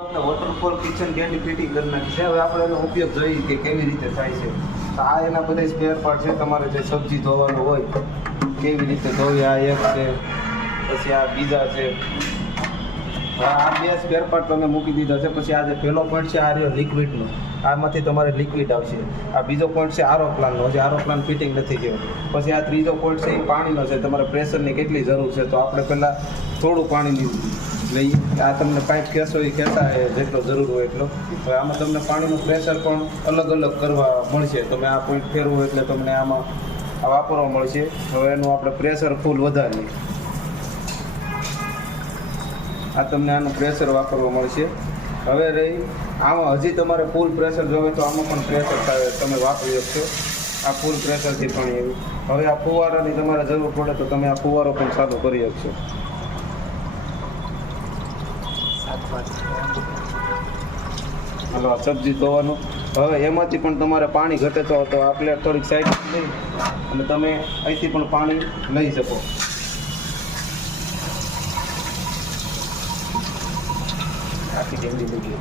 આપણે waterfall kitchen gate fitting કરી નાખી છે. હવે આપણે એનો ઉપયોગ જોઈએ કે કેવી રીતે થાય છે. તો આ એના બધા સ્પેર પાર્ટ છે. તમારે જે સબ્જી ધોવાનું હોય કેવી રીતે ધોવી, આ એક છે, પછી આ બીજા છે. આ બે સ્પેર પાર્ટ તમે મૂકી દીધા છે. પછી આ જે પહેલો પોઈન્ટ છે આ રહ્યો લિક્વિડનો, આમાંથી તમારે લિક્વિડ આવશે. આ બીજો પોઈન્ટ છે આરો પ્લાનનો, હજી આરો પ્લાન ફિટિંગ નથી થયો. પછી આ ત્રીજો પોઈન્ટ છે એ પાણીનો છે. તમારે પ્રેશરની કેટલી જરૂર છે તો આપણે પહેલાં થોડું પાણી લઈએ. આ તમને પાઇપ ખેંચો એ ખેંચા જેટલો જરૂર હોય એટલો. હવે આમાં તમને પાણીનું પ્રેશર પણ અલગ અલગ કરવા મળશે. તમે આ પોઈન્ટ ફેરવો એટલે તમને આમાં આ વાપરવા મળશે. હવે એનું આપણે પ્રેશર ફૂલ વધારીએ. આ તમને આનું પ્રેશર વાપરવા મળશે. હવે રહી આમાં હજી તમારે ફૂલ પ્રેશર જોવે તો આમાં પણ પ્રેશર તમે વાપરી શકશો. આ ફૂલ પ્રેશરથી પાણી એવું. હવે આ ફુવારાની તમારે જરૂર પડે તો તમે આ ફુવારો પણ ચાલુ કરી શકશો. હાલો સબ્જી ધોવાનું. હવે એમાંથી પણ તમારે પાણી ઘટે તો આ પ્લેટ થોડીક સાઈડ લઈ અને તમે અહીંથી પણ પાણી લઈ શકો. આખી ગેંડી લઈ ગઈ.